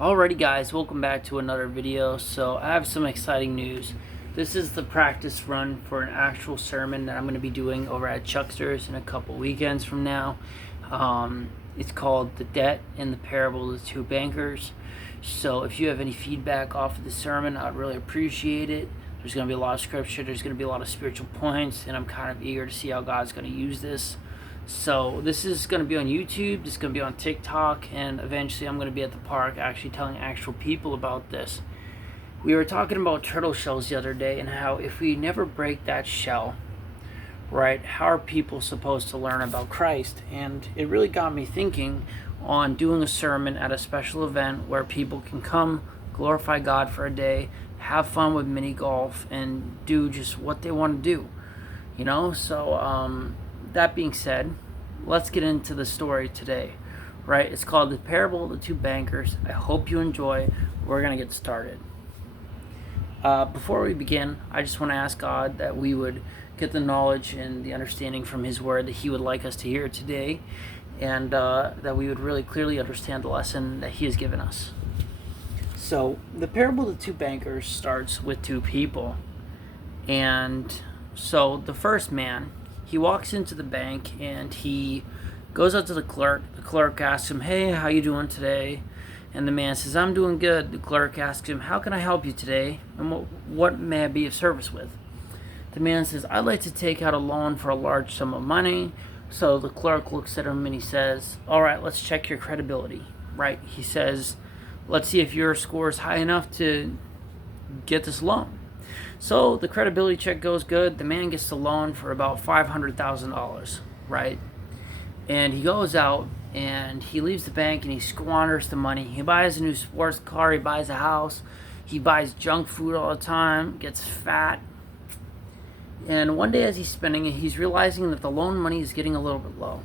Alrighty guys, welcome back to another video. So I have some exciting news. This is the practice run for an actual sermon that I'm going to be doing over at Chuckster's in a couple weekends from now. It's called The Debt and the Parable of the Two Bankers. So if you have any feedback off of the sermon, I'd really appreciate it. There's going to be a lot of scripture, there's going to be a lot of spiritual points, and I'm kind of eager to see how God's going to use this. So this is going to be on YouTube, this is going to be on TikTok, and eventually I'm going to be at the park actually telling actual people about this. We were talking about turtle shells the other day and how if we never break that shell, right, how are people supposed to learn about Christ? And it really got me thinking on doing a sermon at a special event where people can come, glorify God for a day, have fun with mini golf, and do just what they want to do. That being said, let's get into the story today, right? It's called The Parable of the Two Bankers. I hope you enjoy. We're going to get started. Before we begin, I just want to ask God that we would get the knowledge and the understanding from His Word that He would like us to hear today, and that we would really clearly understand the lesson that He has given us. So, the Parable of the Two Bankers starts with two people. And so, the first man, he walks into the bank and he goes up to the clerk. The clerk asks him, "Hey, how you doing today?" And the man says, "I'm doing good." The clerk asks him, "How can I help you today? And what may I be of service with?" The man says, "I'd like to take out a loan for a large sum of money." So the clerk looks at him and he says, "All right, let's check your credibility." Right? He says, "Let's see if your score is high enough to get this loan." So the credibility check goes good. The man gets the loan for about $500,000, right? And he goes out and he leaves the bank and he squanders the money. He buys a new sports car. He buys a house. He buys junk food all the time, gets fat. And one day as he's spending it, he's realizing that the loan money is getting a little bit low,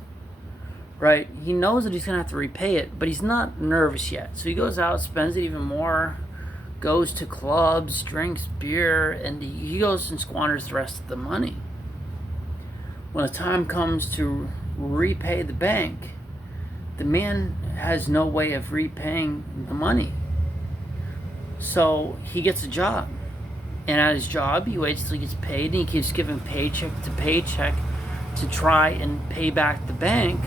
right? He knows that he's going to have to repay it, but he's not nervous yet. So he goes out, spends it even more, goes to clubs, drinks beer, and he goes and squanders the rest of the money. When the time comes to repay the bank, the man has no way of repaying the money. So he gets a job. And at his job, he waits till he gets paid, and he keeps giving paycheck to paycheck to try and pay back the bank.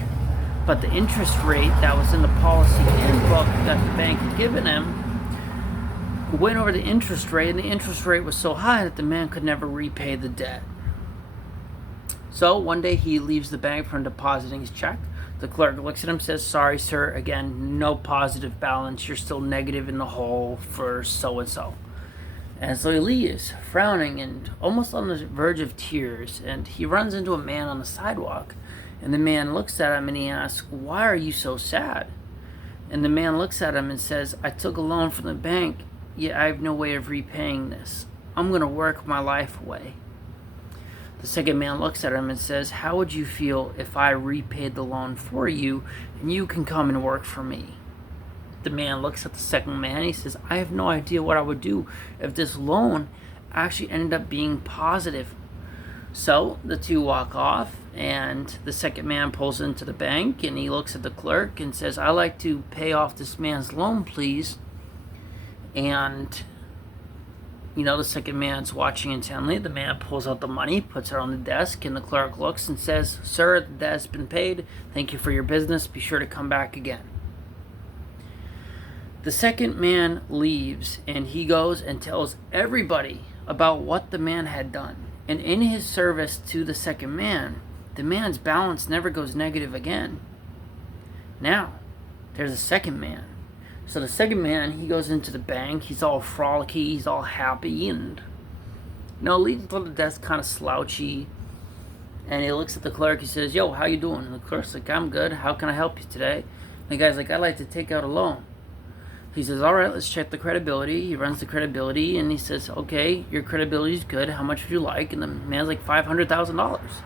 But the interest rate that was in the policy handbook that the bank had given him went over the interest rate, and the interest rate was so high that the man could never repay the debt. So one day he leaves the bank from depositing his check. The clerk looks at him and says, "Sorry, sir, again, no positive balance. You're still negative in the hole for so-and-so." And so he leaves, frowning and almost on the verge of tears, and he runs into a man on the sidewalk. And the man looks at him and he asks, "Why are you so sad?" And the man looks at him and says, "I took a loan from the bank, yet I have no way of repaying this. I'm going to work my life away." The second man looks at him and says, "How would you feel if I repaid the loan for you and you can come and work for me?" The man looks at the second man and he says, "I have no idea what I would do if this loan actually ended up being positive." So the two walk off, and the second man pulls into the bank and he looks at the clerk and says, "I'd like to pay off this man's loan, please." And the second man's watching intently. The man pulls out the money, puts it on the desk, and the clerk looks and says, "Sir, the debt has been paid. Thank you for your business. Be sure to come back again." The second man leaves, and he goes and tells everybody about what the man had done. And in his service to the second man, the man's balance never goes negative again. Now, there's a second man. So the second man, he goes into the bank, he's all frolicky, he's all happy, and leaves on the desk kind of slouchy. And he looks at the clerk, he says, "Yo, how you doing?" And the clerk's like, "I'm good, how can I help you today?" And the guy's like, "I'd like to take out a loan." He says, "All right, let's check the credibility." He runs the credibility and he says, "Okay, your credibility is good, how much would you like?" And the man's like, $500,000.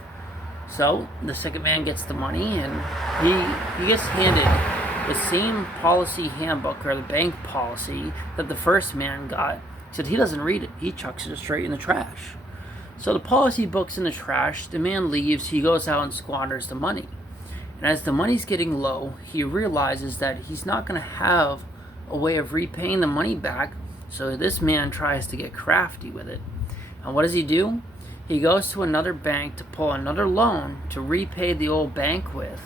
So the second man gets the money, and he gets handed the same policy handbook, or the bank policy, that the first man got. Except he doesn't read it. He chucks it straight in the trash. So the policy book's in the trash. The man leaves. He goes out and squanders the money. And as the money's getting low, he realizes that he's not going to have a way of repaying the money back. So this man tries to get crafty with it. And what does he do? He goes to another bank to pull another loan to repay the old bank with.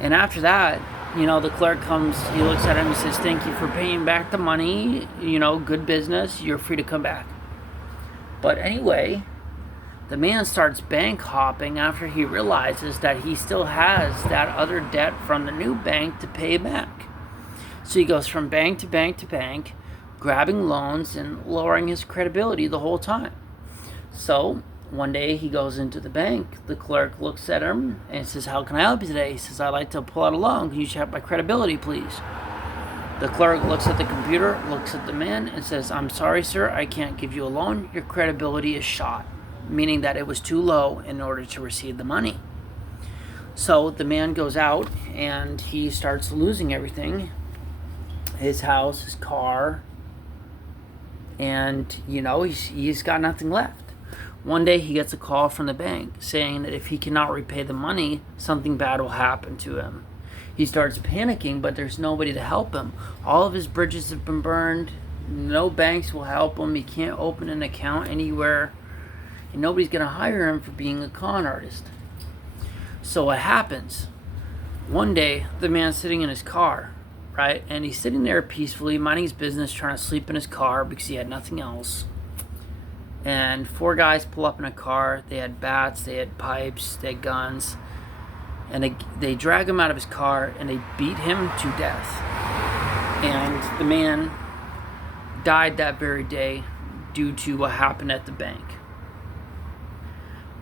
And after that, the clerk comes, he looks at him and says, "Thank you for paying back the money, good business, you're free to come back." But anyway, the man starts bank hopping after he realizes that he still has that other debt from the new bank to pay back. So he goes from bank to bank to bank, grabbing loans and lowering his credibility the whole time. So one day he goes into the bank. The clerk looks at him and says, "How can I help you today?" He says, "I'd like to pull out a loan. Can you check my credibility, please?" The clerk looks at the computer, looks at the man, and says, "I'm sorry, sir, I can't give you a loan. Your credibility is shot," meaning that it was too low in order to receive the money. So the man goes out and he starts losing everything. His house, his car, and he's got nothing left. One day he gets a call from the bank saying that if he cannot repay the money, something bad will happen to him. He starts panicking, but there's nobody to help him. All of his bridges have been burned. No banks will help him. He can't open an account anywhere. And nobody's going to hire him for being a con artist. So what happens? One day, the man's sitting in his car, right? And he's sitting there peacefully, minding his business, trying to sleep in his car because he had nothing else. And 4 guys pull up in a car. They had bats, they had pipes, they had guns. And they drag him out of his car and they beat him to death. And the man died that very day due to what happened at the bank.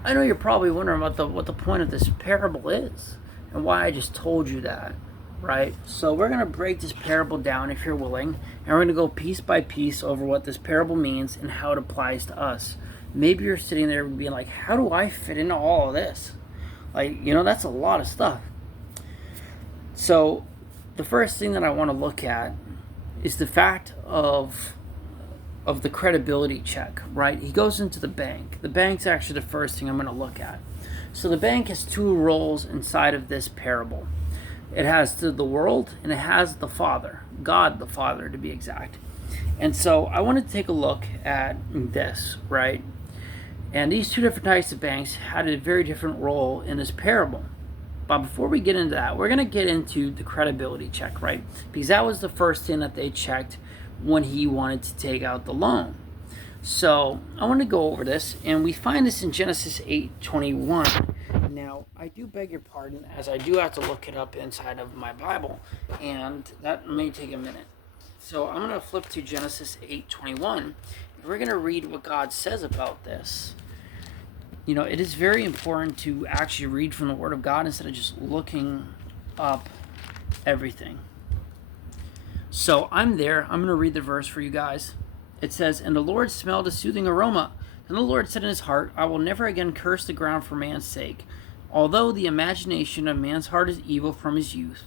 I know you're probably wondering what the point of this parable is and why I just told you that, right? So we're going to break this parable down if you're willing, and we're going to go piece by piece over what this parable means and how it applies to us. Maybe you're sitting there being like, how do I fit into all of this? That's a lot of stuff. So the first thing that I want to look at is the fact of the credibility check, right? He goes into the bank. The bank's actually the first thing I'm going to look at. So the bank has 2 roles inside of this parable. It has the world and it has the Father, God the Father to be exact. And so I want to take a look at this, right? And these 2 different types of banks had a very different role in this parable. But before we get into that, we're going to get into the credibility check, right? Because that was the first thing that they checked when he wanted to take out the loan. So I want to go over this, and we find this in Genesis 8:21. Now, I do beg your pardon, as I do have to look it up inside of my Bible, and that may take a minute. So I'm going to flip to Genesis 8:21, and we're going to read what God says about this. It is very important to actually read from the Word of God instead of just looking up everything. So I'm there. I'm going to read the verse for you guys. It says, "And the Lord smelled a soothing aroma. And the Lord said in his heart, I will never again curse the ground for man's sake, although the imagination of man's heart is evil from his youth."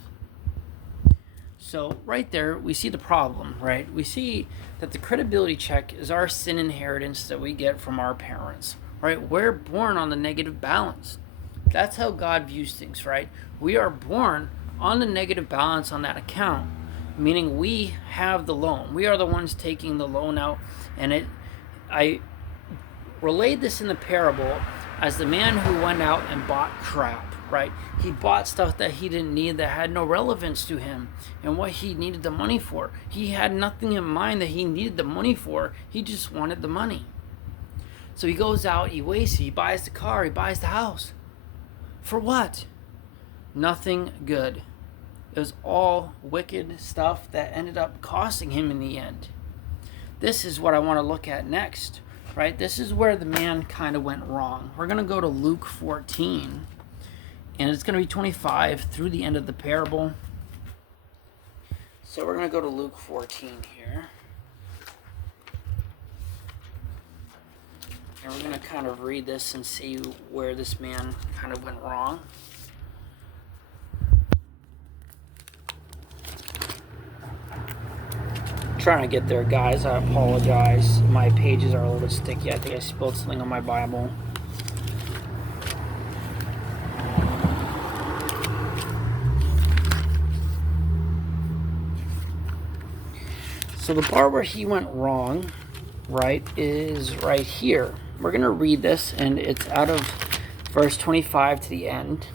So right there, we see the problem, right? We see that the credibility check is our sin inheritance that we get from our parents, right? We're born on the negative balance. That's how God views things, right? We are born on the negative balance on that account, meaning we have the loan. We are the ones taking the loan out. And I relayed this in the parable as the man who went out and bought crap, right? He bought stuff that he didn't need, that had no relevance to him and what he needed the money for. He had nothing in mind that he needed the money for. He just wanted the money. So he goes out, he wastes it, he buys the car, he buys the house. For what? Nothing good. It was all wicked stuff that ended up costing him in the end. This is what I want to look at next, right? This is where the man kind of went wrong. We're going to go to Luke 14, and it's going to be 25 through the end of the parable. So we're going to go to Luke 14 here. And we're going to kind of read this and see where this man kind of went wrong. Trying to get there, guys. I apologize. My pages are a little bit sticky. I think I spilled something on my Bible. So the part where he went wrong, right, is right here. We're going to read this, and it's out of verse 25 to the end.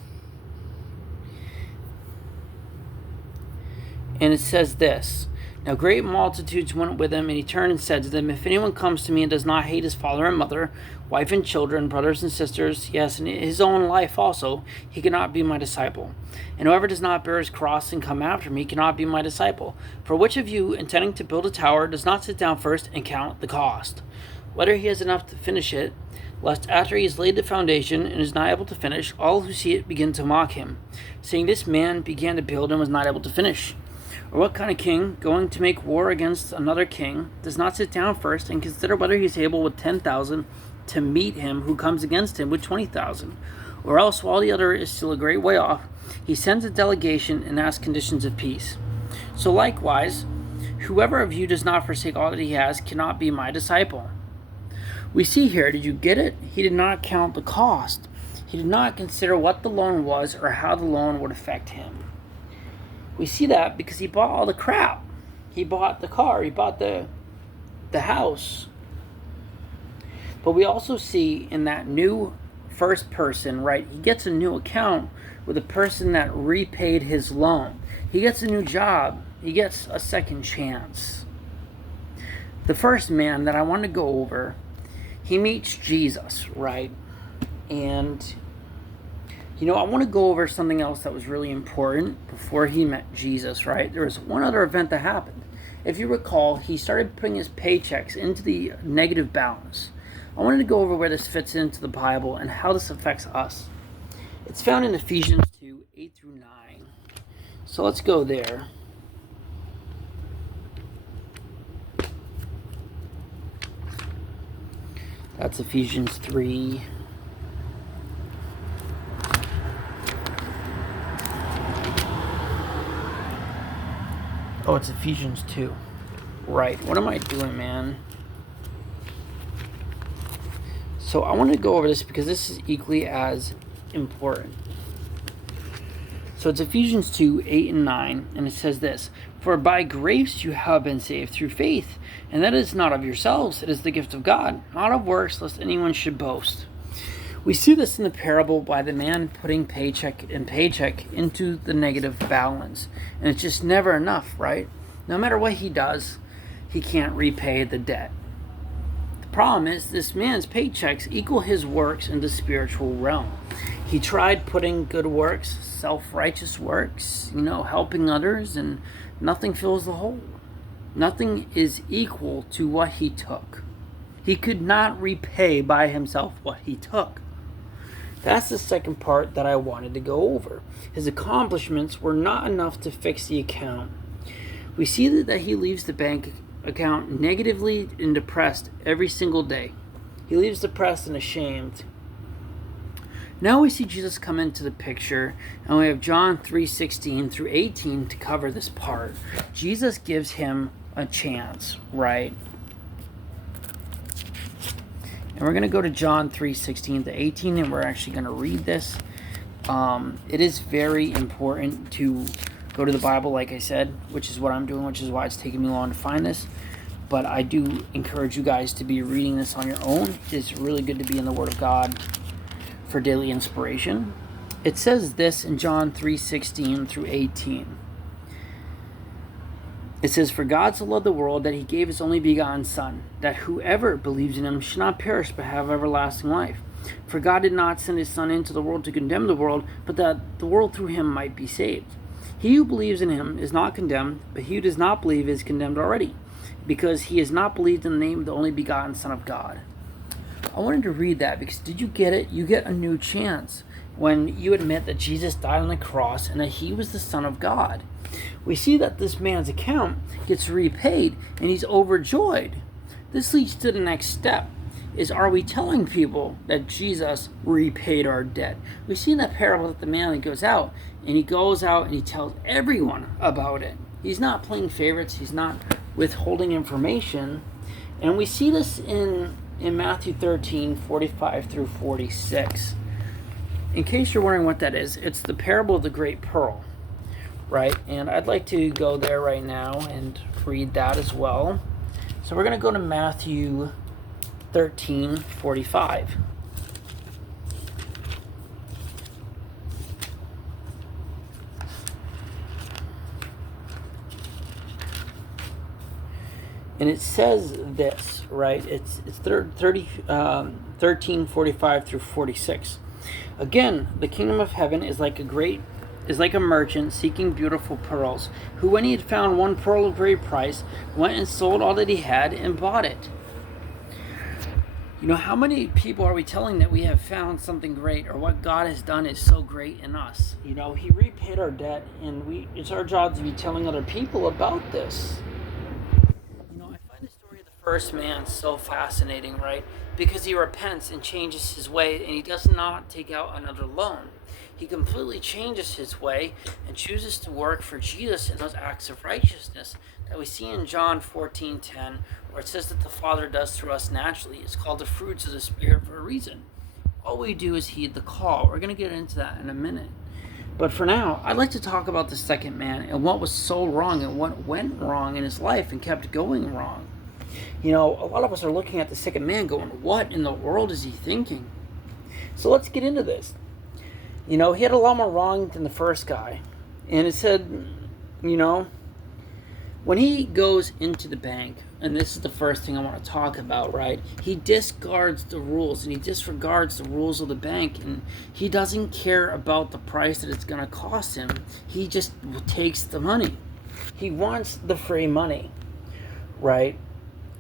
And it says this: Now great multitudes went with him, and he turned and said to them, If anyone comes to me and does not hate his father and mother, wife and children, brothers and sisters, yes, and his own life also, he cannot be my disciple. And whoever does not bear his cross and come after me cannot be my disciple. For which of you, intending to build a tower, does not sit down first and count the cost, whether he has enough to finish it, lest after he has laid the foundation and is not able to finish, all who see it begin to mock him, saying, This man began to build and was not able to finish. Or what kind of king, going to make war against another king, does not sit down first and consider whether he is able with 10,000 to meet him who comes against him with 20,000? Or else, while the other is still a great way off, he sends a delegation and asks conditions of peace. So likewise, whoever of you does not forsake all that he has cannot be my disciple. We see here, did you get it? He did not count the cost. He did not consider what the loan was or how the loan would affect him. We see that because he bought all the crap. He bought the car. He bought the house. But we also see in that new first person, right, he gets a new account with the person that repaid his loan. He gets a new job. He gets a second chance. The first man that I want to go over, he meets Jesus, right? And I want to go over something else that was really important before he met Jesus, right? There was one other event that happened. If you recall, he started putting his paychecks into the negative balance. I wanted to go over where this fits into the Bible and how this affects us. It's found in Ephesians 2, 8 through 9. So let's go there. That's Ephesians 3. Oh, it's Ephesians 2. Right. What am I doing, man? So I want to go over this because this is equally as important. So it's Ephesians 2, 8 and 9, and it says this: For by grace you have been saved through faith, and that is not of yourselves, it is the gift of God, not of works, lest anyone should boast. We see this in the parable by the man putting paycheck into the negative balance. And it's just never enough, right? No matter what he does, he can't repay the debt. The problem is this man's paychecks equal his works in the spiritual realm. He tried putting good works, self-righteous works, helping others, and nothing fills the hole. Nothing is equal to what he took. He could not repay by himself what he took. That's the second part that I wanted to go over. His accomplishments were not enough to fix the account. We see that he leaves the bank account negatively and depressed every single day. He leaves depressed and ashamed. Now we see Jesus come into the picture, and we have John 3:16 through 18 to cover this part. Jesus gives him a chance, right? And we're going to go to John 3:16 to 18, and we're actually going to read this. It is very important to go to the Bible, like I said, which is what I'm doing, which is why it's taking me long to find this. But I do encourage you guys to be reading this on your own. It's really good to be in the Word of God for daily inspiration. It says this in John 3:16 through 18. It says, For God so loved the world that he gave his only begotten Son, that whoever believes in him should not perish but have everlasting life. For God did not send his Son into the world to condemn the world, but that the world through him might be saved. He who believes in him is not condemned, but he who does not believe is condemned already, because he has not believed in the name of the only begotten Son of God. I wanted to read that because did you get it? You get a new chance when you admit that Jesus died on the cross and that he was the Son of God. We see that this man's account gets repaid and he's overjoyed. This leads to the next step. Are we telling people that Jesus repaid our debt? We see in that parable that the man goes out and he tells everyone about it. He's not playing favorites. He's not withholding information. And we see this in Matthew 13, 45 through 46. In case you're wondering what that is, it's the parable of the great pearl. right? And I'd like to go there right now and read that as well. So we're going to go to Matthew 13:45. And it says this, right? It's 13:45 through 46. Again, the kingdom of heaven is like a merchant seeking beautiful pearls, who when he had found one pearl of great price, went and sold all that he had and bought it. You know, how many people are we telling that we have found something great, or what God has done is so great in us? You know, he repaid our debt, and it's our job to be telling other people about this. The story of the first man so fascinating, right? Because he repents and changes his way, and he does not take out another loan. He completely changes his way and chooses to work for Jesus in those acts of righteousness that we see in John 14:10, where it says that the Father does through us naturally. It's called the fruits of the Spirit for a reason. All we do is heed the call. We're going to get into that in a minute. But for now, I'd like to talk about the second man and what was so wrong and what went wrong in his life and kept going wrong. You know, a lot of us are looking at the second man going, what in the world is he thinking? So let's get into this. You know, he had a lot more wrong than the first guy. And it said, you know, when he goes into the bank, and this is the first thing I want to talk about, right? He discards the rules and he disregards the rules of the bank, and he doesn't care about the price that it's going to cost him. He just takes the money. He wants the free money, right?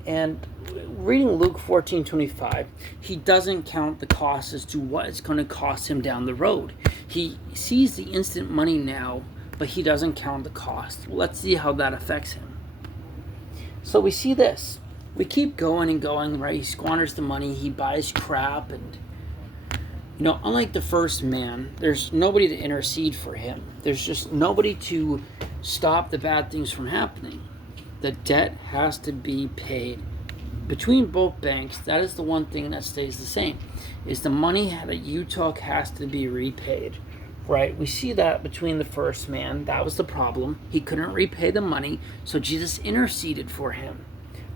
And reading Luke 14:25, he doesn't count the cost as to what it's going to cost him down the road. He sees the instant money now, but he doesn't count the cost. Let's see how that affects him. So we see this. We keep going and going, right? He squanders the money, he buys crap, and you know, unlike the first man, there's nobody to intercede for him. There's just nobody to stop the bad things from happening. The debt has to be paid. Between both banks, that is the one thing that stays the same, is the money that you took has to be repaid, right? We see that between the first man. That was the problem. He couldn't repay the money, so Jesus interceded for him.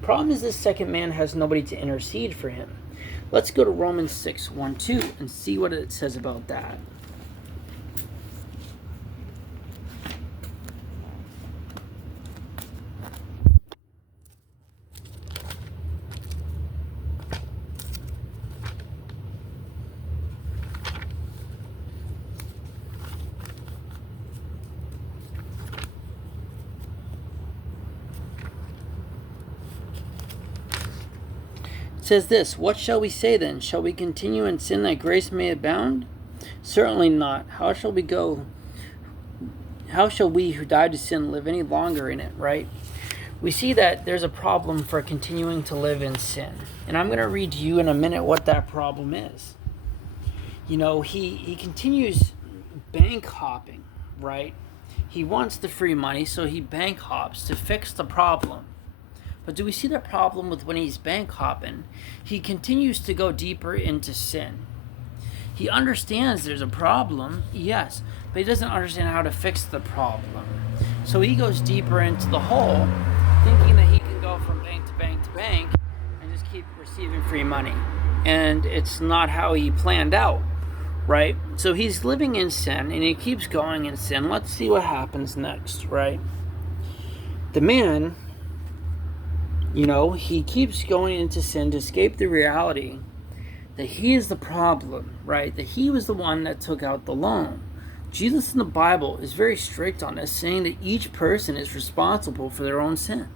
Problem is this second man has nobody to intercede for him. Let's go to Romans 6:1-2 and see what it says about that. It says this, what shall we say then? Shall we continue in sin that grace may abound? Certainly not. How shall we who died to sin live any longer in it, right? We see that there's a problem for continuing to live in sin. And I'm going to read to you in a minute what that problem is. You know, he continues bank hopping, right? He wants the free money, so he bank hops to fix the problem. But do we see the problem with when he's bank hopping? He continues to go deeper into sin. He understands there's a problem, yes, but he doesn't understand how to fix the problem. So he goes deeper into the hole, thinking that he can go from bank to bank to bank and just keep receiving free money. And it's not how he planned out, right? So he's living in sin, and he keeps going in sin. Let's see what happens next, right? The man, you know, he keeps going into sin to escape the reality that he is the problem, right? That he was the one that took out the loan. Jesus in the Bible is very strict on this, saying that each person is responsible for their own sin.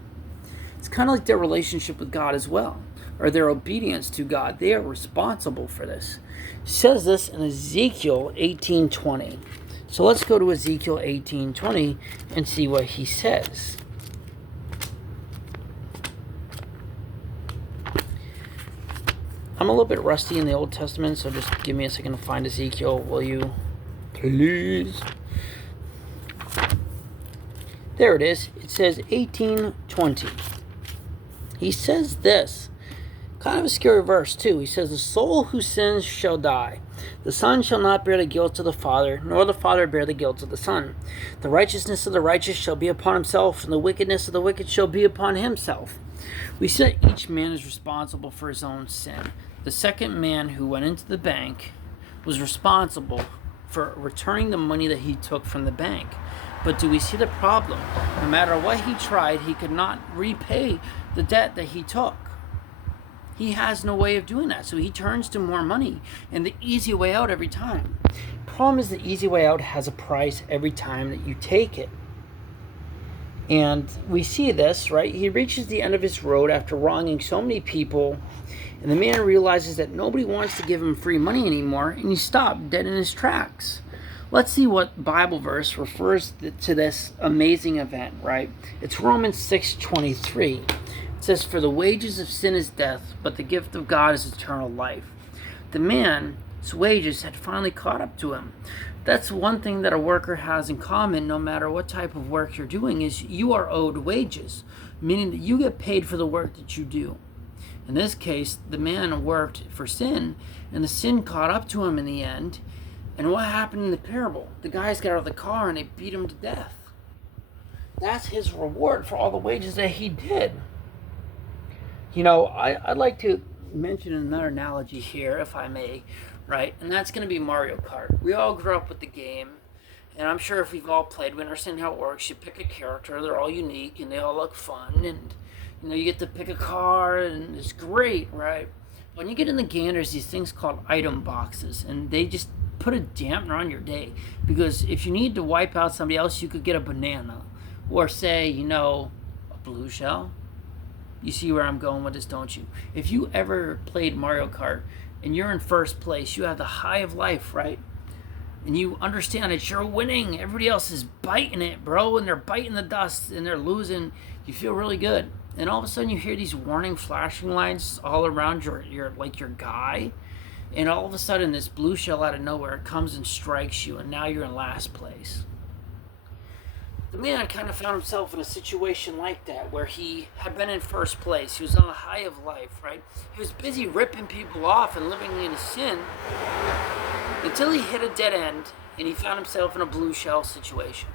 It's kind of like their relationship with God as well, or their obedience to God. They are responsible for this. It says this in Ezekiel 18:20. So let's go to Ezekiel 18:20 and see what he says. I'm a little bit rusty in the Old Testament, so just give me a second to find Ezekiel, will you? Please. There it is. It says 18:20. He says this, Kind of a scary verse, too. He says, the soul who sins shall die. The Son shall not bear the guilt of the Father, nor the Father bear the guilt of the Son. The righteousness of the righteous shall be upon himself, and the wickedness of the wicked shall be upon himself. We see that each man is responsible for his own sin. The second man who went into the bank was responsible for returning the money that he took from the bank. But do we see the problem? No matter what he tried, he could not repay the debt that he took. He has no way of doing that, so he turns to more money and the easy way out every time. Problem is, the easy way out has a price every time that you take it. And we see this, right? He reaches the end of his road after wronging so many people, and the man realizes that nobody wants to give him free money anymore, and he stopped dead in his tracks. Let's see what Bible verse refers to this amazing event, right? It's Romans 6:23. It says, for the wages of sin is death, but the gift of God is eternal life. The man's wages had finally caught up to him. That's one thing that a worker has in common, no matter what type of work you're doing, is you are owed wages, meaning that you get paid for the work that you do. In this case, the man worked for sin, and the sin caught up to him in the end. And what happened in the parable? The guys got out of the car and they beat him to death. That's his reward for all the wages that he did. You know, I'd like to mention another analogy here, if I may, right? And that's going to be Mario Kart. We all grew up with the game, and I'm sure if we've all played, we understand how it works. You pick a character, they're all unique, and they all look fun, and, you know, you get to pick a car, and it's great, right? When you get in the game, there's these things called item boxes, and they just put a dampener on your day, because if you need to wipe out somebody else, you could get a banana, or say, you know, a blue shell. You see where I'm going with this, don't you? If you ever played Mario Kart and you're in first place, you have the high of life, right? And you understand that you're winning. Everybody else is biting it, bro, and they're biting the dust and they're losing. You feel really good. And all of a sudden you hear these warning flashing lights all around your guy. And all of a sudden this blue shell out of nowhere comes and strikes you, and now you're in last place. The man kind of found himself in a situation like that, where he had been in first place. He was on the high of life, right? He was busy ripping people off and living in his sin until he hit a dead end and he found himself in a blue shell situation.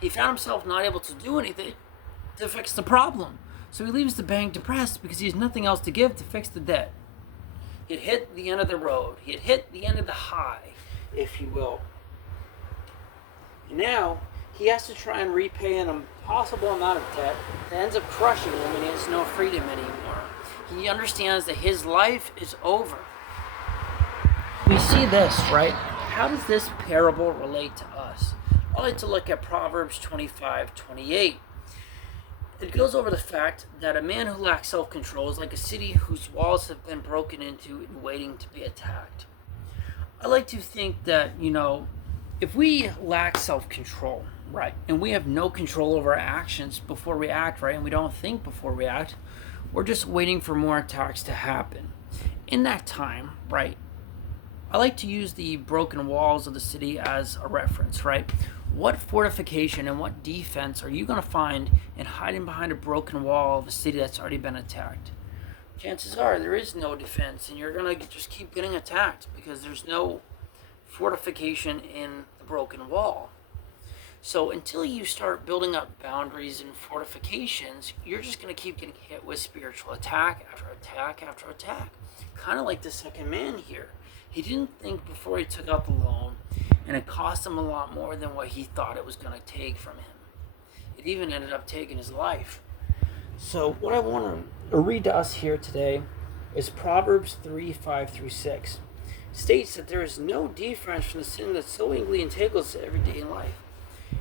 He found himself not able to do anything to fix the problem. So he leaves the bank depressed because he has nothing else to give to fix the debt. He had hit the end of the road. He had hit the end of the high, if you will. And now he has to try and repay an impossible amount of debt that ends up crushing him, and he has no freedom anymore. He understands that his life is over. We see this, right? How does this parable relate to us? I like to look at Proverbs 25:28. It goes over the fact that a man who lacks self-control is like a city whose walls have been broken into and waiting to be attacked. I like to think that, you know, if we lack self-control, right, and we have no control over our actions before we act, right, and we don't think before we act, we're just waiting for more attacks to happen. In that time, right, I like to use the broken walls of the city as a reference, right? What fortification and what defense are you going to find in hiding behind a broken wall of a city that's already been attacked? Chances are there is no defense, and you're going to just keep getting attacked because there's no fortification in the broken wall. So until you start building up boundaries and fortifications, you're just going to keep getting hit with spiritual attack after attack after attack. Kind of like the second man here. He didn't think before he took out the loan, and it cost him a lot more than what he thought it was going to take from him. It even ended up taking his life. So what I want to read to us here today is Proverbs 3:5-6. It states that there is no defense from the sin that so easily entangles us every day in life.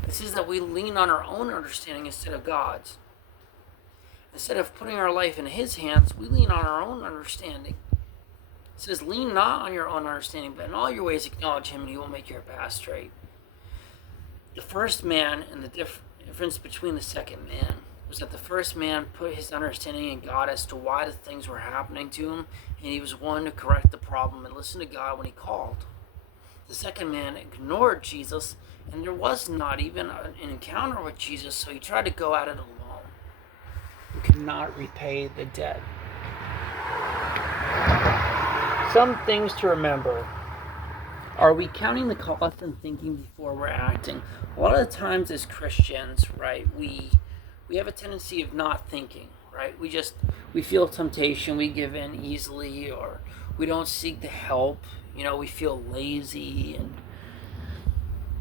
It says that we lean on our own understanding instead of God's. Instead of putting our life in His hands, we lean on our own understanding. It says, lean not on your own understanding, but in all your ways acknowledge Him, and He will make your path straight. The first man and the difference between the second man was that the first man put his understanding in God as to why the things were happening to him, and he was willing to correct the problem and listen to God when He called. The second man ignored Jesus, and there was not even an encounter with Jesus, so he tried to go at it alone. He could not repay the debt. some things to remember. Are we counting the cost and thinking before we're acting? A lot of the times as Christians, right, we have a tendency of not thinking, right? We feel temptation, we give in easily, or we don't seek the help, we feel lazy. And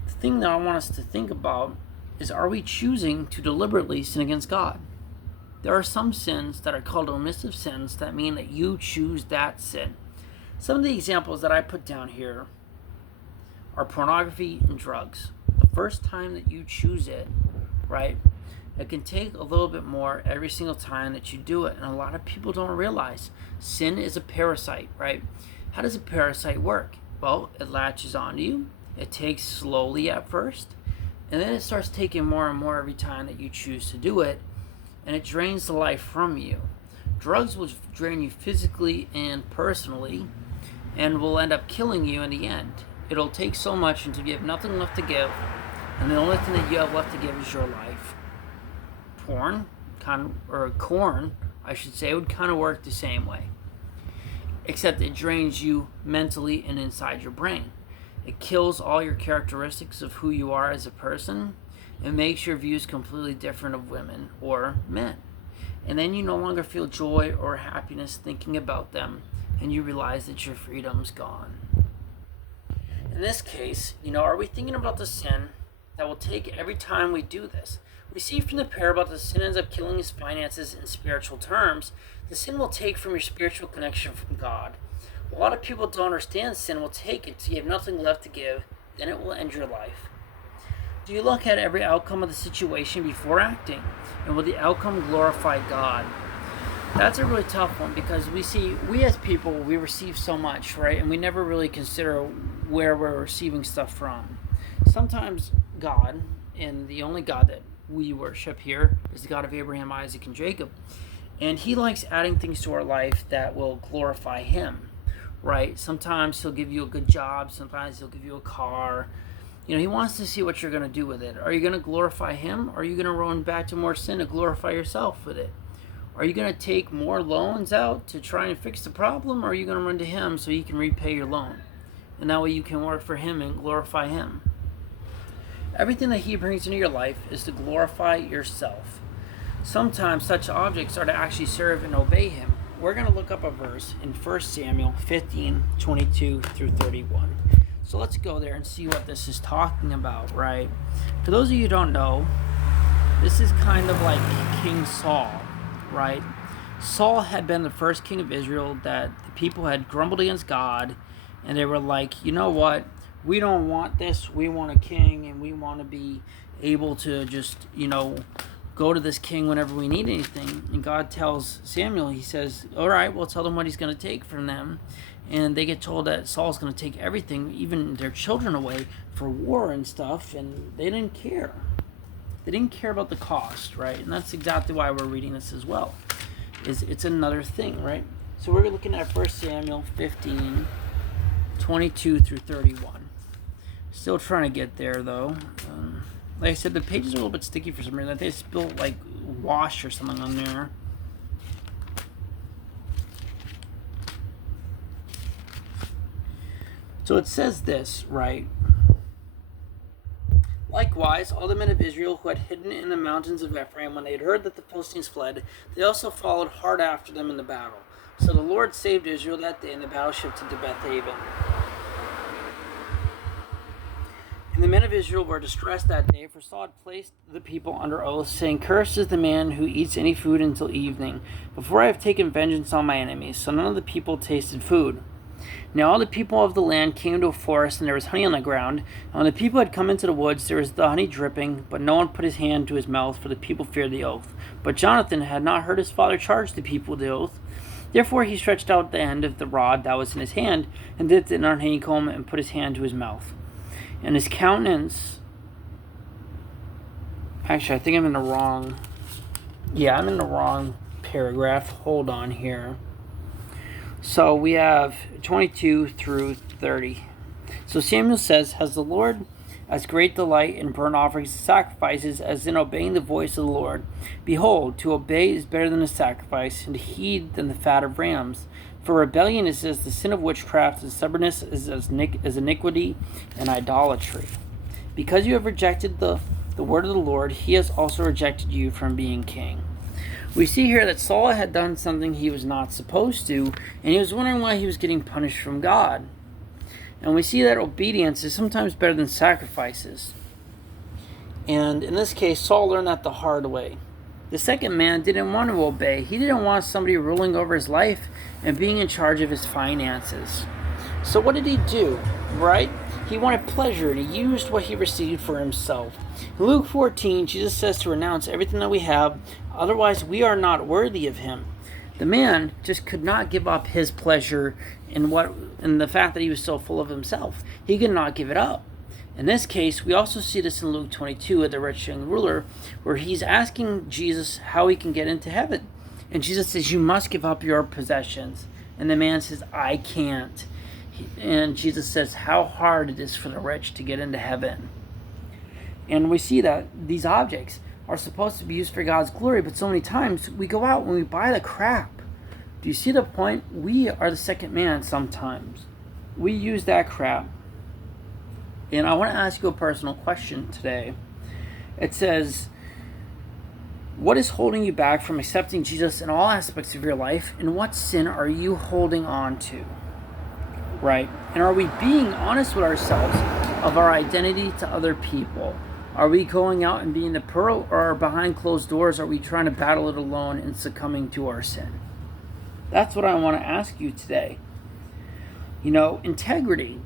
the thing that I want us to think about is, are we choosing to deliberately sin against God? There are some sins that are called omissive sins that mean that you choose that sin. Some of the examples that I put down here are pornography and drugs. The first time that you choose it, right, it can take a little bit more every single time that you do it. And a lot of people don't realize sin is a parasite, right? How does a parasite work? Well, it latches onto you. It takes slowly at first, and then it starts taking more and more every time that you choose to do it, and it drains the life from you. Drugs will drain you physically and personally, and will end up killing you in the end. It'll take so much until you have nothing left to give, and the only thing that you have left to give is your life. Corn, I should say, would kind of work the same way, except it drains you mentally and inside your brain. It kills all your characteristics of who you are as a person. It makes your views completely different of women or men. And then you no longer feel joy or happiness thinking about them, and you realize that your freedom's gone. In this case, are we thinking about the sin that will take every time we do this? We see from the parable that the sin ends up killing his finances in spiritual terms. The sin will take from your spiritual connection from God. A lot of people don't understand sin will take it till you have nothing left to give, then it will end your life. Do you look at every outcome of the situation before acting? And will the outcome glorify God? That's a really tough one, because we as people, we receive so much, right? And we never really consider where we're receiving stuff from. Sometimes God, and the only God that we worship here, is the God of Abraham, Isaac, and Jacob. And he likes adding things to our life that will glorify him, right? Sometimes he'll give you a good job. Sometimes he'll give you a car. He wants to see what you're going to do with it. Are you going to glorify him? Or are you going to run back to more sin to glorify yourself with it? Are you going to take more loans out to try and fix the problem? Or are you going to run to him so he can repay your loan? And that way you can work for him and glorify him. Everything that he brings into your life is to glorify yourself. Sometimes such objects are to actually serve and obey him. We're going to look up a verse in 1 Samuel 15, 22 through 31. So let's go there and see what this is talking about, right? For those of you who don't know, this is kind of like King Saul, right? Saul had been the first king of Israel that the people had grumbled against God, and they were like, you know what? We don't want this. We want a king, and we want to be able to just, go to this king whenever we need anything. And God tells Samuel, he says, all right, well, tell them what he's going to take from them. And they get told that Saul's going to take everything, even their children, away for war and stuff, and they didn't care. They didn't care about the cost, right? And that's exactly why we're reading this as well. It's another thing, right? So we're looking at 1 Samuel 15, 22 through 31. Still trying to get there, though. Like I said, the pages are a little bit sticky for some reason. They spilled, wash or something on there. So it says this, right? Likewise, all the men of Israel who had hidden in the mountains of Ephraim, when they had heard that the Philistines fled, they also followed hard after them in the battle. So the Lord saved Israel that day, and the battle shifted to Beth-aven. And the men of Israel were distressed that day, for Saul had placed the people under oath, saying, Cursed is the man who eats any food until evening, before I have taken vengeance on my enemies. So none of the people tasted food. Now all the people of the land came to a forest, and there was honey on the ground. And when the people had come into the woods, there was the honey dripping, but no one put his hand to his mouth, for the people feared the oath. But Jonathan had not heard his father charge the people with the oath. Therefore he stretched out the end of the rod that was in his hand, and dipped it in an honeycomb, and put his hand to his mouth. And his countenance... Actually, I think I'm in the wrong... Yeah, I'm in the wrong paragraph. Hold on here. So we have 22 through 30. So Samuel says, Has the Lord as great delight in burnt offerings and sacrifices as in obeying the voice of the Lord? Behold, to obey is better than a sacrifice, and to heed than the fat of rams. For rebellion is as the sin of witchcraft, and stubbornness is as iniquity and idolatry. Because you have rejected the word of the Lord, he has also rejected you from being king. We see here that Saul had done something he was not supposed to, and he was wondering why he was getting punished from God. And we see that obedience is sometimes better than sacrifices. And in this case, Saul learned that the hard way. The second man didn't want to obey. He didn't want somebody ruling over his life and being in charge of his finances. So what did he do? Right? He wanted pleasure, and he used what he received for himself. In Luke 14, Jesus says to renounce everything that we have, otherwise we are not worthy of him. The man just could not give up his pleasure in the fact that he was so full of himself. He could not give it up. In this case, we also see this in Luke 22 with the rich young ruler, where he's asking Jesus how he can get into heaven. And Jesus says, you must give up your possessions. And the man says, I can't. And Jesus says how hard it is for the rich to get into heaven. And we see that these objects are supposed to be used for God's glory, but so many times we go out and we buy the crap. Do you see the point? We are the second man sometimes. We use that crap. And I want to ask you a personal question today. It says, what is holding you back from accepting Jesus in all aspects of your life, and what sin are you holding on to? Right? And are we being honest with ourselves of our identity to other people? Are we going out and being the pearl, or behind closed doors are we trying to battle it alone and succumbing to our sin? That's what I want to ask you today. Integrity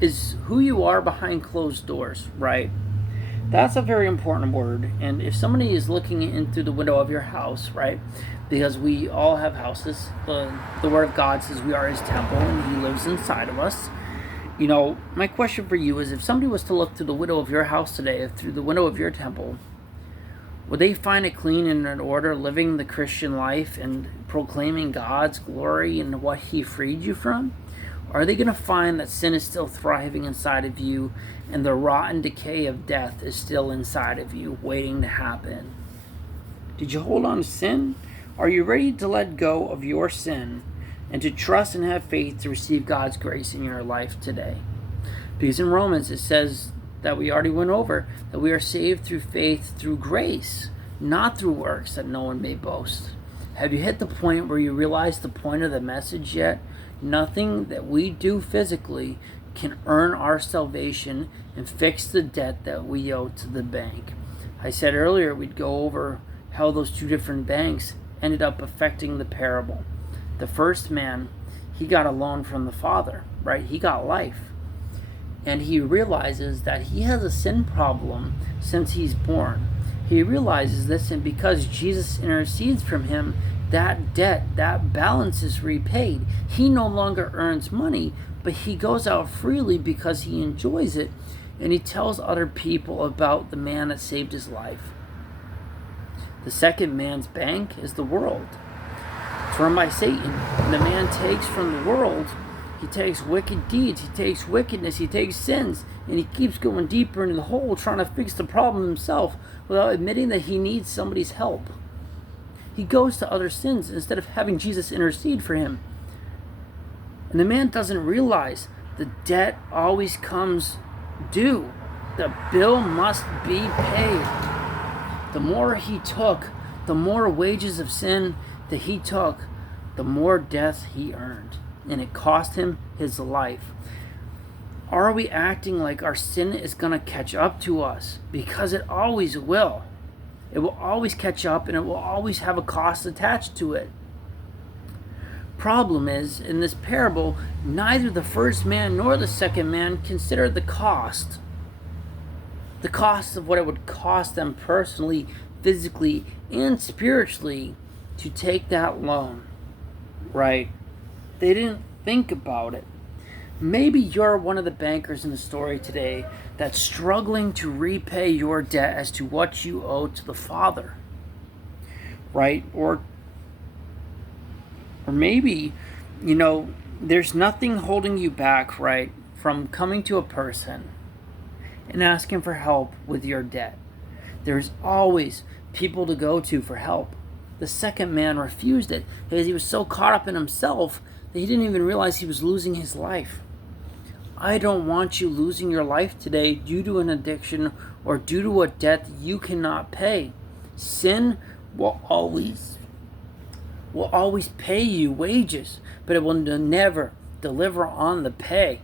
is who you are behind closed doors, right? That's a very important word. And if somebody is looking in through the window of your house, right, because we all have houses, the word of God says we are his temple and he lives inside of us. My question for you is, if somebody was to look through the window of your house today, through the window of your temple, would they find it clean and in order, living the Christian life and proclaiming God's glory and what he freed you from? Or are they going to find that sin is still thriving inside of you and the rotten decay of death is still inside of you, waiting to happen? Did you hold on to sin? Are you ready to let go of your sin and to trust and have faith to receive God's grace in your life today? Because in Romans it says that we already went over, that we are saved through faith, through grace, not through works, that no one may boast. Have you hit the point where you realize the point of the message yet? Nothing that we do physically can earn our salvation and fix the debt that we owe to the bank. I said earlier we'd go over how those two different banks ended up affecting the parable. The first man, he got a loan from the Father, right? He got life. And he realizes that he has a sin problem since he's born. He realizes this, and because Jesus intercedes from him, that debt, that balance is repaid. He no longer earns money, but he goes out freely because he enjoys it, and he tells other people about the man that saved his life. The second man's bank is the world. It's run by Satan. And the man takes from the world, he takes wicked deeds, he takes wickedness, he takes sins, and he keeps going deeper into the hole trying to fix the problem himself without admitting that he needs somebody's help. He goes to other sins instead of having Jesus intercede for him. And the man doesn't realize the debt always comes due. The bill must be paid. The more he took, the more wages of sin that he took, the more death he earned. And it cost him his life. Are we acting like our sin is going to catch up to us? Because it always will. It will always catch up, and it will always have a cost attached to it. Problem is, in this parable, neither the first man nor the second man considered the cost. The cost of what it would cost them personally, physically, and spiritually to take that loan. Right? They didn't think about it. Maybe you're one of the bankers in the story today that's struggling to repay your debt as to what you owe to the Father. Right? Or maybe, there's nothing holding you back, right, from coming to a person and asking for help with your debt. There's always people to go to for help. The second man refused it because he was so caught up in himself that he didn't even realize he was losing his life. I don't want you losing your life today due to an addiction or due to a debt that you cannot pay. Sin will always pay you wages, but it will never deliver on the pay.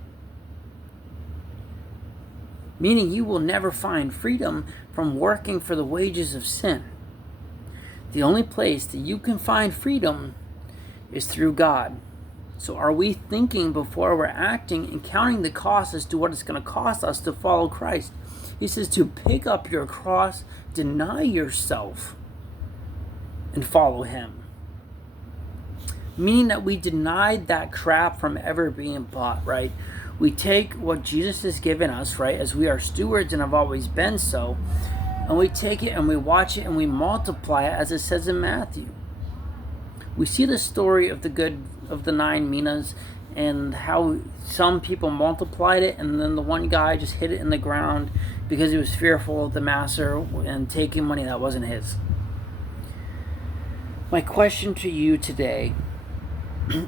Meaning you will never find freedom from working for the wages of sin. The only place that you can find freedom is through God. So are we thinking before we're acting and counting the cost as to what it's going to cost us to follow Christ? He says to pick up your cross, deny yourself, and follow him. Meaning that we denied that crap from ever being bought, right? We take what Jesus has given us, right, as we are stewards and have always been so, and we take it and we watch it and we multiply it as it says in Matthew. We see the story of the 9 minas and how some people multiplied it, and then the one guy just hid it in the ground because he was fearful of the master and taking money that wasn't his. My question to you today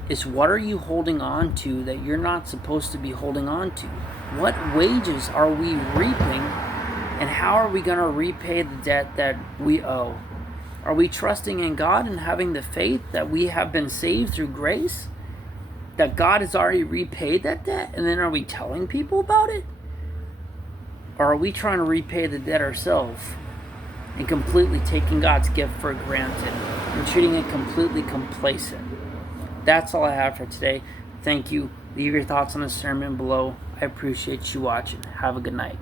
is, what are you holding on to that you're not supposed to be holding on to? What wages are we reaping, and how are we going to repay the debt that we owe? Are we trusting in God and having the faith that we have been saved through grace? That God has already repaid that debt, and then are we telling people about it? Or are we trying to repay the debt ourselves and completely taking God's gift for granted and treating it completely complacent? That's all I have for today. Thank you. Leave your thoughts on the sermon below. I appreciate you watching. Have a good night.